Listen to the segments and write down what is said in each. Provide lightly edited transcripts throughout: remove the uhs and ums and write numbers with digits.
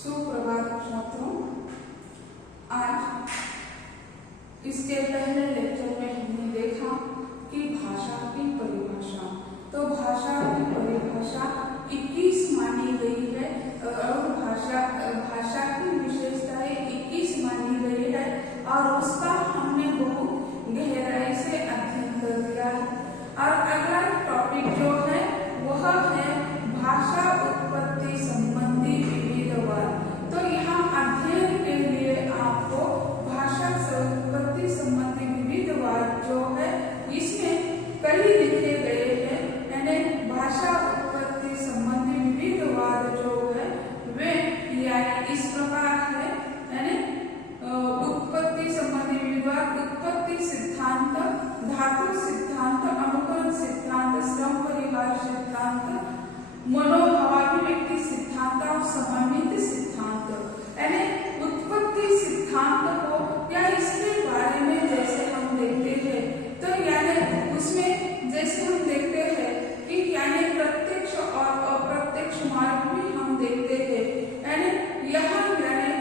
सुप्रभात छात्रों। आज इसके पहले लेक्चर में हमने देखा कि भाषा की परिभाषा। तो भाषा की परिभाषा 21 मानी गई है और भाषा की विशेषताएं 21 मानी गई है और उसका हमने बहुत गहराई से अध्ययन कर लिया है। और अगला टॉपिक जो है वह है भाषा उत्पत्ति संबंधी विविधवाद। तो यहाँ अध्ययन के लिए आपको भाषा उत्पत्ति संबंधी विविधवाद जो है इसमें कई लिखे गए हैं। यानी भाषा उत्पत्ति संबंधी विविधवाद जो है वे यानी इस प्रकार है। यानी उत्पत्ति संबंधी विविधवाद: उत्पत्ति सिद्धांत, धातु सिद्धांत, अनुकरण सिद्धांत, श्रम परिवार सिद्धांत, मनोभावाभिव्यक्ति सिद्धांत और समन्वित सिद्धांत। यानी उत्पत्ति सिद्धांत को या इसके बारे में जैसे हम देखते हैं तो यानी उसमें जैसे हम देखते हैं कि यानी प्रत्यक्ष और अप्रत्यक्ष मार्ग भी हम देखते हैं। यानी यहाँ यानी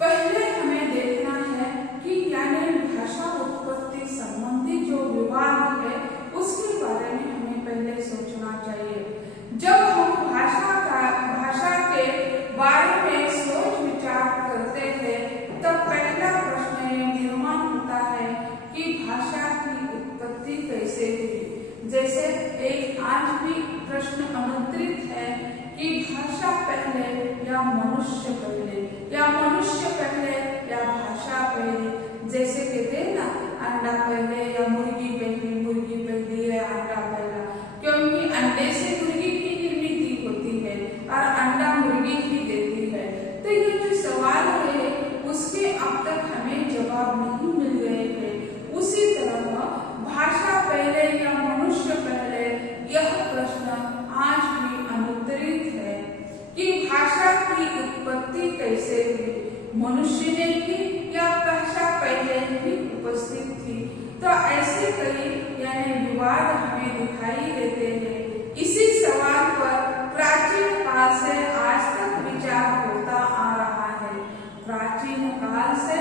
पहले हमें देखना है कि यानी भाषा उत्पत्ति संबंधी जो विवाद है उसके बारे में हमें पहले सोचना चाहिए। जब हम भाषा के बारे में सोच विचार करते हैं तब पहला प्रश्न ये निर्माण होता है कि भाषा की उत्पत्ति कैसे हुई। जैसे एक आज भी प्रश्न आमंत्रित है कि भाषा पहले या मनुष्य पहले, या मनुष्य पहले या भाषा पहले। जैसे कहते हैं ना, अंडा पहले या मुर्गी पहली, मुर्गी पहली या अंडा पहला, क्योंकि अंडे से मुर्गी की निर्मित होती है और अंडा मुर्गी ही देती है। तो ये जो सवाल है उसके अब तक हमें जवाब नहीं मिल रहे हैं। उसी तरह भाषा पहले या मनुष्य पहले, यह प्रश्न आज भी अनुत्तरित है कि भाषा की उत्पत्ति कैसे हुई, मनुष्य ने की या भाषा पहले ही उपस्थित थी। तो ऐसे कई यानी विवाद हमें दिखाई देते हैं। इसी सवाल पर प्राचीन काल से आज तक विचार होता आ रहा है। प्राचीन काल से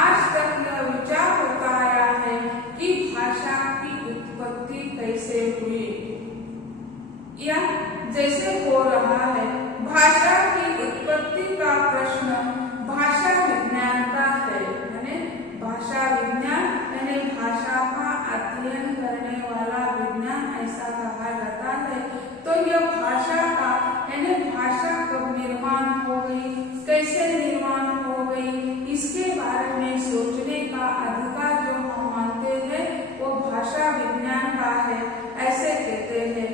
आज तक यह विचार होता आया है कि भाषा की उत्पत्ति कैसे हुई या जैसे हो रहा है। भाषा की उत्पत्ति का प्रश्न भाषा विज्ञान का है। यानी भाषा विज्ञान यानी भाषा का अध्ययन करने वाला विज्ञान ऐसा कहा जाता है। तो यह भाषा का यानी भाषा कब निर्माण हो गई, कैसे निर्माण हो गई, इसके बारे में सोचने का अधिकार जो हम मानते हैं वो भाषा विज्ञान का है, ऐसे कहते हैं।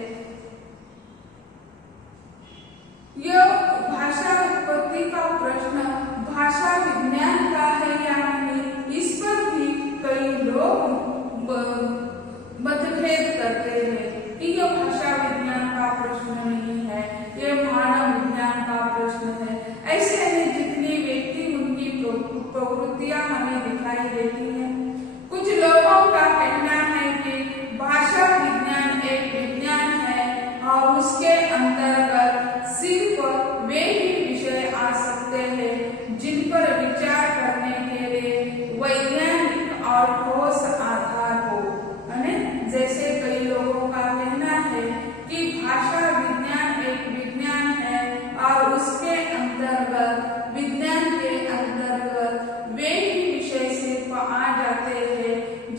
यह भाषा उत्पत्ति का प्रश्न भाषा विज्ञान का है या नहीं, इस पर भी कई लोग मतभेद करते हैं कि यह भाषा विज्ञान का प्रश्न नहीं है, यह मानव विज्ञान का प्रश्न है। ऐसे में जितने व्यक्ति उनकी प्रवृत्तियां हमें दिखाई देती हैं। कुछ लोगों का कहना है कि भाषा विज्ञान एक विज्ञान है और उसके अंतर्गत सिर्फ वे ही विषय आ सकते हैं जिन पर विचार करने के लिए वैज्ञानिक और ठोस आधार हो। जैसे कई लोगों का कहना है कि भाषा विज्ञान एक विज्ञान है और उसके अंतर्गत विज्ञान के अंतर्गत वे ही विषय सिर्फ आ जाते हैं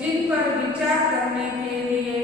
जिन पर विचार करने के लिए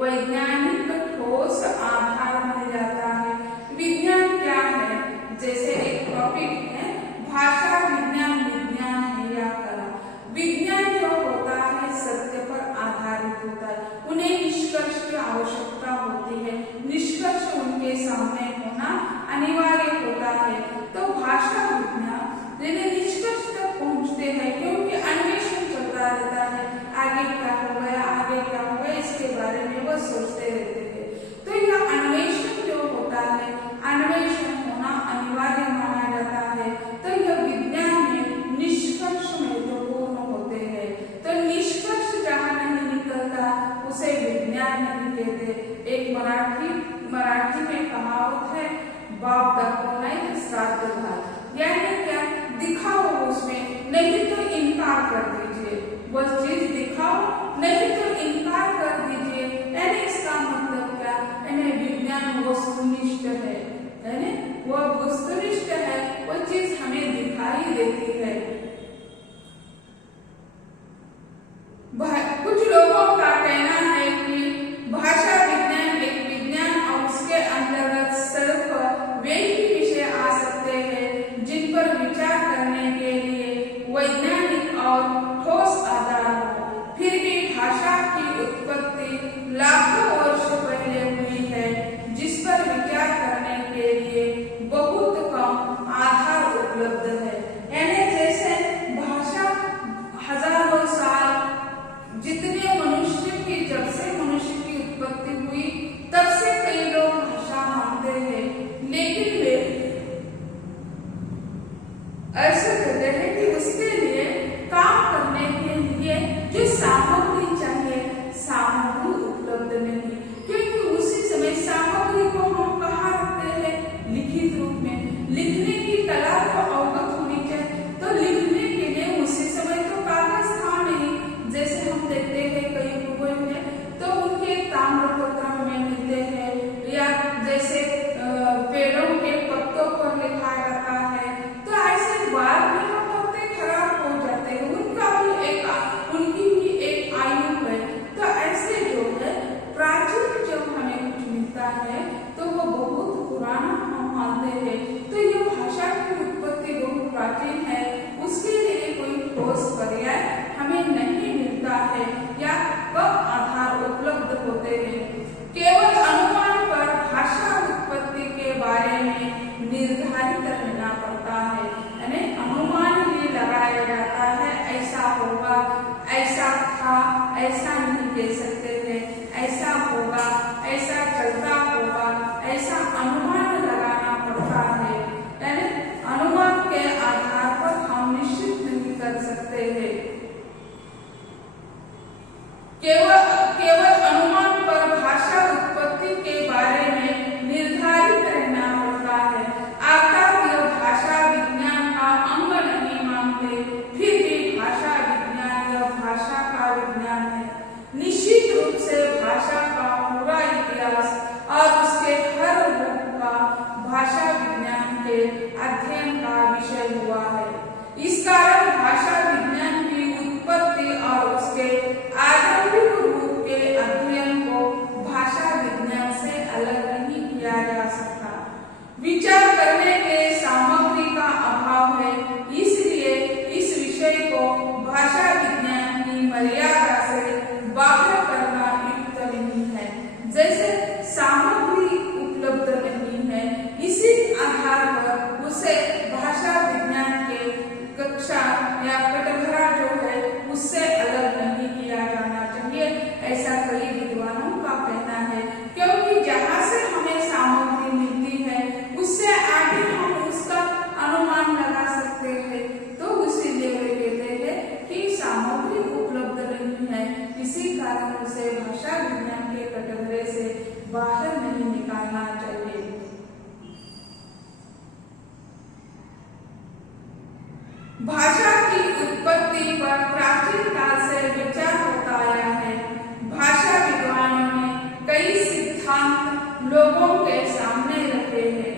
वैज्ञानिक ठोस आधार मिल जाता है। विज्ञान क्या है? जैसे एक टॉपिक है भाषा विज्ञान, विज्ञान है या कला। विज्ञान जो होता है सत्य पर आधारित होता है, उन्हें निष्कर्ष की आवश्यकता होती है, निष्कर्ष उनके सामने होना अनिवार्य होता है। तो भाषा विज्ञान जिन्हें निष्कर्ष तक पहुंचते हैं क्योंकि अन्वेषण चलता रहता है, आगे क्या हो गया, आगे क्या हो गया, इसके बारे में वह सोचते रहते हैं। तो यह अन्वेषण जो होता है, अन्वेषण होना अनिवार्य माना जाता है। तो यह विज्ञान में निष्कर्ष महत्वपूर्ण होते हैं। तो निष्कर्ष जहाँ नहीं निकलता उसे विज्ञान नहीं कहते। एक मराठी में कहावत है, भाव दाखवणे साध्य घाल, यानी क्या, दिखाओ उसमें, नहीं तो इनकार कर दीजिए। वह चीज दिखाओ, नहीं तो इनकार कर दीजिए। यानी इसका मतलब क्या, यानी विज्ञान वस्तुनिष्ठ है, यानी वह वस्तुनिष्ठ है, वह चीज हमें दिखाई देती है। कुछ लोगों का कहना है कि भाषा विज्ञान एक विज्ञान और उसके अंतर्गत सिर्फ वे ही विषय आ सकते हैं जिन पर विचार करने के लिए वैज्ञानिक और ठोस आधार हो। फिर भी भाषा की उत्पत्ति लाखों वर्ष पहले हुई है, जिस पर विचार करने के लिए बहुत कम आधार उपलब्ध है। यानी जैसे भाषा हजारों साल, जितने मनुष्य की, जब से मनुष्य की उत्पत्ति हुई तब से कई लोग भाषा मानते हैं, लेकिन वे ऐसा कहते हैं कि उसके लिए काम करने के लिए जो सामग्री चाहिए, सामग्री उपलब्ध नहीं, क्योंकि उसी समय सामग्री को हम कहाँ रखते हैं, लिखित रूप में। लिखने की कला को अवगत होनी चाहिए, तो लिखने के लिए उसी समय तो कागज था नहीं। जैसे हम देखते हैं कई लोगों में तो उनके ताम्रपत्र हमें मिलते हैं, या जैसे पेड़ों के पत्तों पर लिखा रहता है, तो ऐसे बार में वो पत्ते खराब हो जाते हैं, उनका भी उनकी भी एक आयु है। तो ऐसे जो है प्राचीन जब हमें कुछ मिलता है तो वो बहुत पुराना हम मानते हैं। तो ये भाषा की उत्पत्ति बहुत प्राचीन है, उसके लिए कोई ठोस पर्याय हमें नहीं मिलता है या कब आधार उपलब्ध होते हैं। केवल अनुमान पर भाषा उत्पत्ति के बारे में निर्धारित रहना पड़ता है, यानी अनुमान ही लगाया जाता है, ऐसा होगा, ऐसा था, ऐसा नहीं कह सकते हैं, ऐसा होगा, ऐसा चलता होगा, ऐसा अनुमान लगाना पड़ता है। यानी अनुमान के आधार पर हम निश्चित नहीं कर सकते हैं। केवल अनुमान पर भाषा उत्पत्ति के बारे में निर्धारित रहना पड़ता है। अर्थात यह भाषा विज्ञान का अंग नहीं मानते, फिर भी भाषा विज्ञान यह भाषा का विज्ञान है। निश्चित रूप से भाषा का पूरा इतिहास और उसके हर रूप का भाषा विज्ञान के अध्ययन का विषय हुआ है। इस कारण भाषा विज्ञान की उत्पत्ति और उसके आरंभिक रूप के अध्ययन को भाषा विज्ञान से अलग नहीं किया जा सकता। विचार करने के सामग्री का अभाव है, इसलिए इस विषय को भाषा विज्ञान की मर्यादा से बाहर करना युक्त नहीं है। जैसे सामग्री उपलब्ध नहीं है, इसी आधार पर उसे भाषा विज्ञान के कक्षा या कटघरा जो है उससे अलग नहीं किया जाना चाहिए, ऐसा कई विद्वानों का कहना है। क्योंकि जहाँ से हमें सामग्री मिलती है उससे आगे हम उसका अनुमान लगा सकते हैं, तो इसीलिए वे कहते हैं कि सामग्री उपलब्ध नहीं है, इसी कारण उसे भाषा विज्ञान के कटघरे से बाहर नहीं निकालना चाहिए। भाषा की उत्पत्ति पर प्राचीन काल से विचार होता आया है। भाषा विद्वानों ने कई सिद्धांत लोगों के सामने रखे हैं।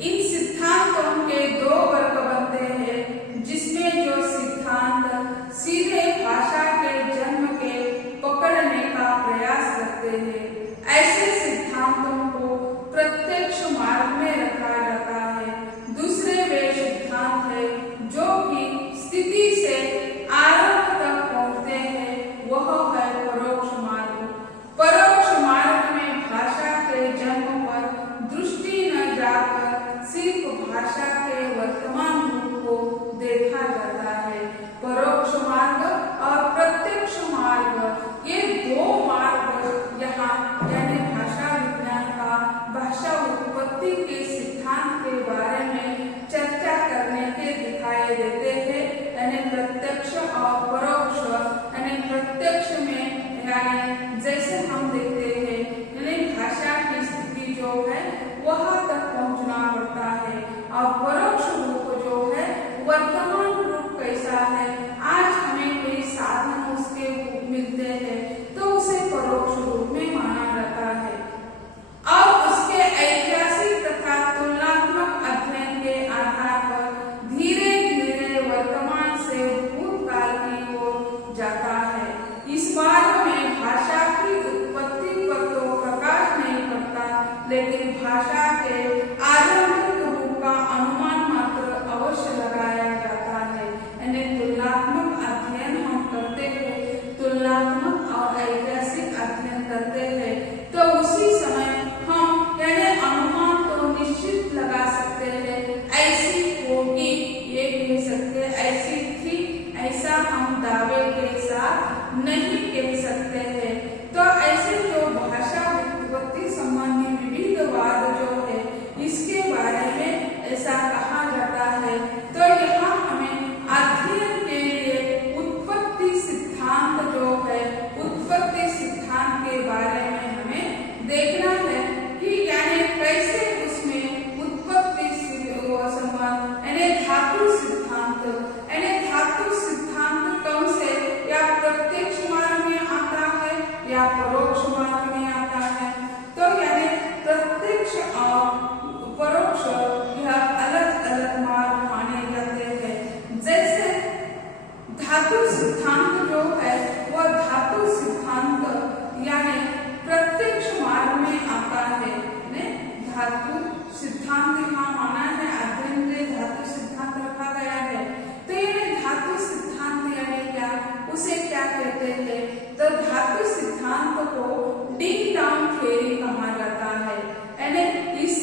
इन सिद्धांतों के दो वर्ग बनते हैं, जिसमें जो सिद्धांत सीधे भाषा के जन्म के पकड़ने का प्रयास करते हैं, ऐसे सिद्धांतों को प्रत्यक्ष मार्ग में रखा जाता है। दूसरे वे सिद्धांत है जो कि स्थिति से आरंभ तक पहुंचते हैं, वह है परोक्ष मार्ग। परोक्ष मार्ग में भाषा के जन्म पर दृष्टि न जाकर सिर्फ भाषा के वर्तमान रूप को देखा जाता है। परोक्ष मार्ग और प्रत्यक्ष मार्ग, ये दो मार्ग यहाँ यानी भाषा विज्ञान का भाषा उत्पत्ति के सिद्धांत के बारे में चर्चा करने के दिखाई देते हैं। यानी प्रत्यक्ष और परोक्ष, यानी प्रत्यक्ष में यानी जैसे हम देखते हैं, यानी भाषा की स्थिति जो है वहां तक पहुंचना पड़ता और परोक्ष रूप जो है वर्तमान रूप कैसा है। आज हमें कोई साधन उसके मिलते हैं तो उसे परोक्ष रूप में माना जाता है और उसके ऐतिहासिक तथा तुलनात्मक अध्ययन के आधार पर धीरे धीरे वर्तमान से भूतकाल की ओर जाता है। इस बारे में भाषा की उत्पत्ति पर तो प्रकाश नहीं पड़ता, लेकिन भाषा के आरंभिक रूप का अनुमान मात्र अवश्य लगाया जाता है। यानी तुलनात्मक अध्ययन हम करते हैं, तुलनात्मक और ऐतिहासिक अध्ययन करते हैं तो उसी समय हम यानी अनुमान तो निश्चित लगा सकते हैं, ऐसी होगी ये कह सकते, ऐसी थी ऐसा हम दावे के साथ नहीं कह सकते हैं। तो ऐसे जो भाषा व्युत्पत्ति संबंधी विविधवाद जो है इसके बारे में ऐसा कहा जाता है। तो यहाँ हमें अध्ययन के लिए उत्पत्ति सिद्धांत जो है, उत्पत्ति सिद्धांत के बारे में हमें देखना है कि यानी कैसे उसमें उत्पत्ति संबंध यानी धातु सिद्धांत, यानी धातु सिद्धांत कौन से या प्रत्यक्ष मार्ग में आता है या परोक्ष मार्ग में आता है। तो यानी प्रत्यक्ष और परोक्ष यह अलग अलग मार्ग माने जाते हैं। जैसे धातु सिद्धांत जो है वह धातु सिद्धांत यानी प्रत्यक्ष मार्ग में आता है। धातु सिद्धांत यहाँ माना है, अध्ययन में धातु सिद्धांत रखा गया है। तो ये धातु सिद्धांत यानी क्या, उसे क्या कहते हैं? तो धातु सिद्धांत को डिंग डॉन्ग थ्योरी कहा जाता है। यानी इस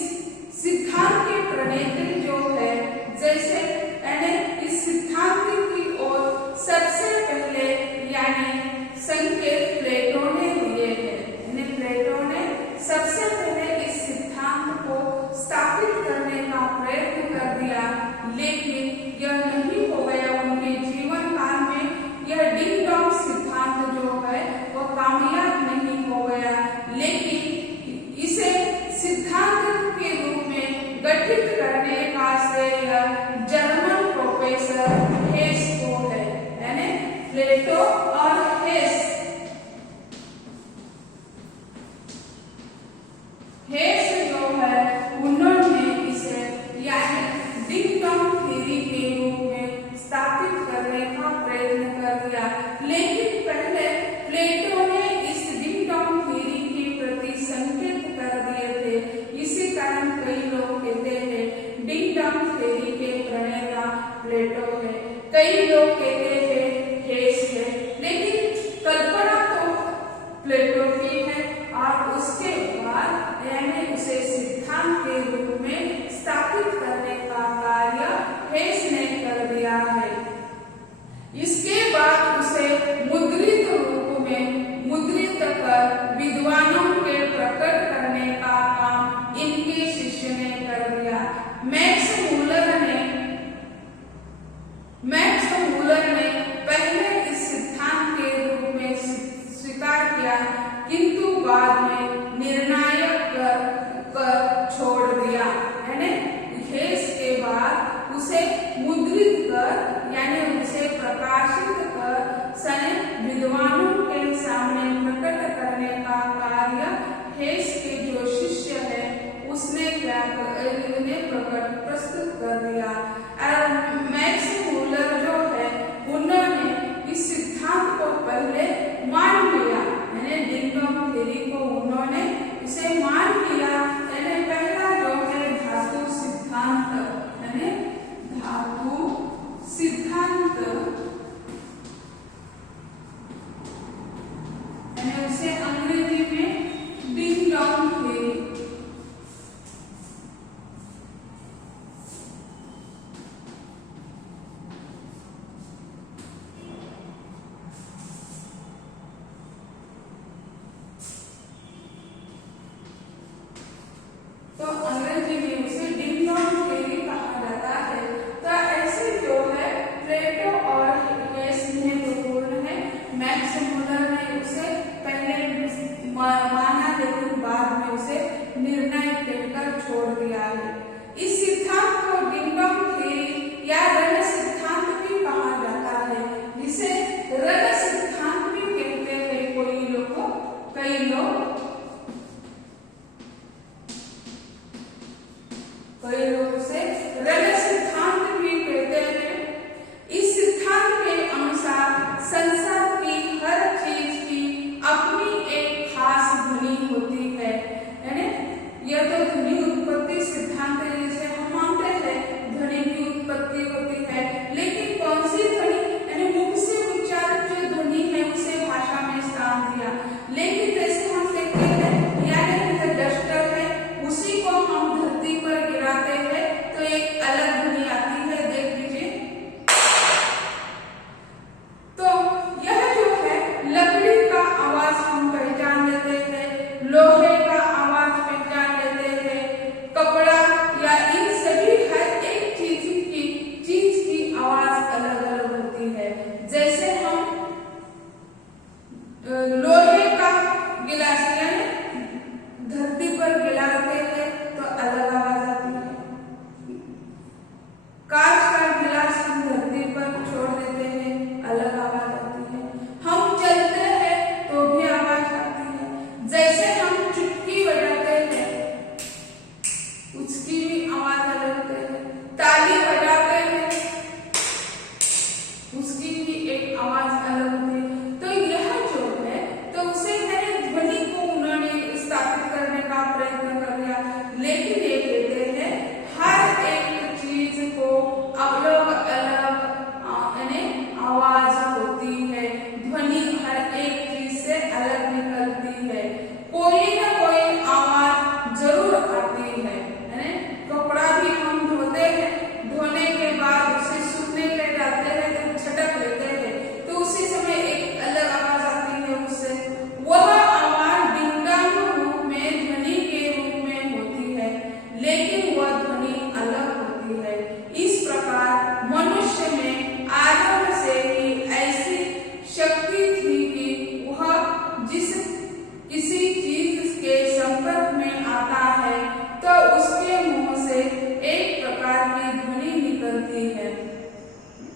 सिद्धांत के प्रणेता जो है, जैसे यानी इस सिद्धांत की ओर सबसे पहले यानी संकेत प्लेटो ने दिए हैं। यानी प्लेटो ने सबसे पहले इस सिद्धांत को स्थापित करने का प्रयत्न कर दिया, लेकिन यह नहीं हो गया उनके जीवन काल में। यह डिंग डॉन्ग सिद्धांत जो है वो कामयाब नहीं हो गया, लेकिन इसे सिद्धांत के रूप में गठित करने का श्रेय जर्मन प्रोफेसर हेस को है। यानी प्लेटो और हेस जो है उन्होंने इसे यानी डिंग डॉन्ग थ्योरी के रूप में स्थापित करने का प्रयत्न कर दिया, लेकिन पहले प्लेटो ने इस डिंग डॉन्ग थ्योरी के प्रति संकेत कर दिए थे। इसी कारण कई लोग कहते हैं डिंग डॉन्ग थ्योरी के प्रणेता प्लेटो है, कई लोग कहते हैं हेस है, लेकिन कल्पना तो प्लेटो की है और उसके बाद यानी उसे सिद्धांत के रूप में स्थापित करने का कार्य हेस ने कर दिया है। इसके बाद उसे मुद्रित रूप में मुद्रित कर विद्वानों के प्रकट करने का काम इनके शिष्य ने कर दिया। मैक्स मूलर ने पहले इस सिद्धांत के रूप में स्वीकार किया, किंतु बाद में निर्णायक कर छोड़ दिया। यानी हेस के बाद उसे मुद्रित कर यानी उसे प्रकाशित कर सने विद्वानों के सामने प्रकट करने का कार्य हेस के जो शिष्य है उसने क्या प्रस्तुत कर दिया। मैक्स मूलर जो है उन्होंने इस सिद्धांत को पहले मान लिया, यानी डिंग डॉन्ग थ्योरी को उन्होंने इसे मान लिया। यानी पहला जो है धातु सिद्धांत, यानी धातु सिद्धांत यानी उसे अंग्रेजी में डिंग डॉन्ग थ्योरी कई लोग उसे रल सिद्धांत भी कहते हैं। इस सिद्धांत के अनुसार संसार की हर चीज की अपनी एक खास ध्वनि होती है, यानी यह तो ध्वनि उत्पत्ति सिद्धांत है, जैसे हम मानते हैं ध्वनि की उत्पत्ति होती है, लेकिन कौन सी ध्वनि, यानी मुख से उच्चारित जो ध्वनि है उसे भाषा में स्थान दिया। लेकिन जैसे हम देखते हैं यानी डस्टर है, उसी को हम धरती पर गिराते हैं तो एक अलग ध्वनि आती है, देख लीजिए। तो यह जो है लकड़ी का आवाज हम पहचान लेते हैं, लोहे का आवाज पहचान लेते हैं, कपड़ा या इन सभी हर एक चीज की आवाज अलग अलग होती है। जैसे हम लोहे का गिलास यानी धरती पर गिराते हैं तो अलग आवाज आती है, कांच का गिलास हम धरती पर छोड़ देते हैं अलग आवाज आती है, हम चलते हैं तो भी आवाज आती है। जैसे हम चुटकी बजाते हैं उसकी भी आवाज अलग होती है, ताली बजाते हैं उसकी भी एक आवाज अलग होती है। तो यह जो है तो उसे मैंने ध्वनि को उन्होंने स्थापित करने का प्रयत्न कर लिया, लेकिन ये कहते हैं हर एक चीज को अलग अलग यानी आवाज होती है, ध्वनि हर एक चीज से अलग निकलती है, कोई ना कोई आवाज जरूर आती है। यानी कपड़ा भी हम धोते हैं, धोने के बाद उसे सूखने ले जाते हैं तो छटक लेते हैं तो उसी समय एक अलग आवाज आती है उससे, वह आवाज डिंगांग रूप में ध्वनि के रूप में होती है, लेकिन वह ध्वनि अलग होती है। इस प्रकार मनुष्य में आरंभ से ही ऐसी शक्ति थी कि वह जिस किसी चीज के संपर्क में आता है तो उसके मुंह से एक प्रकार की ध्वनि निकलती है।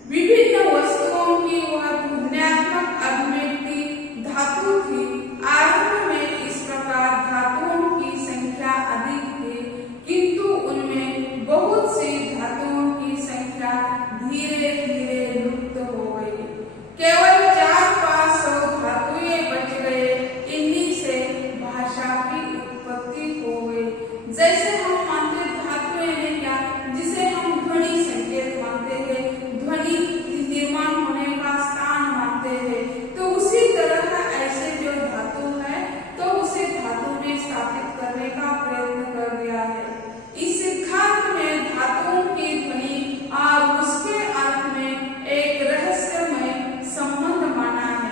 विभिन्न वस्तुओं की वह ध्वन्यात्मक अभिव्यक्ति धातु थी। आरंभ में इस प्रकार धातुओं की संख्या अधिक थी, किंतु उनमें बहुत सी धातुओं की संख्या धीरे धीरे लुप्त हो गई। केवल 400-500 धातुएं बच गए, इन्हीं से भाषा की उत्पत्ति हो गई। जैसे हम मानते धातुएं हैं क्या, जिसे हम ध्वनि संकेत मानते हैं, ध्वनि निर्माण होने का स्थान मानते हैं, तो उसी तरह ऐसे जो धातु है तो उसे धातु में स्थापित करने का प्रयत्न कर दिया है। इस सिद्धांत में धातुओं की ध्वनि और उसके अर्थ में एक रहस्यमय संबंध माना है।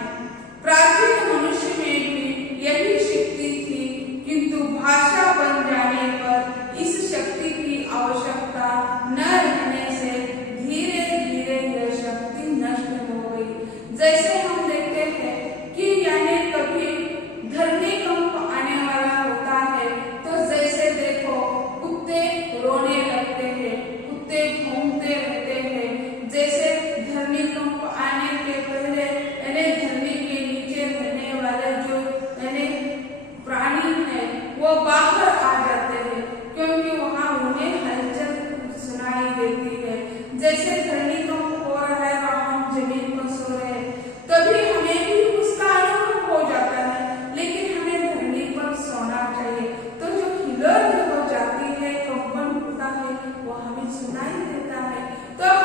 प्राचीन मनुष्य में भी यही शक्ति थी, किंतु भाषा बन जाने पर इस शक्ति की आवश्यकता न रहने से धीरे धीरे यह शक्ति नष्ट हो गई। जैसे हम देखते हैं कि यानी कभी धरती कंप आने वाला होता है तो जैसे देखो कुत्ते रोने लगते हैं, कुत्ते घूमते रहते हैं, जैसे धरती कंप आने के पहले यानी धरती के नीचे रहने वाले जो यानी प्राणी है वो बाहर आ जाते हैं, क्योंकि वहां उन्हें हलचल सुनाई देती है। जैसे धरती कंप हो रहा है और हम जमीन पर सो रहे हैं, तभी हमें भी उसका अनुभव हो जाता है, लेकिन हमें धरती पर सोना चाहिए। तो जो हिलर हो जाती है, कंपन होता है, वो हमें सुनाई देता है। तो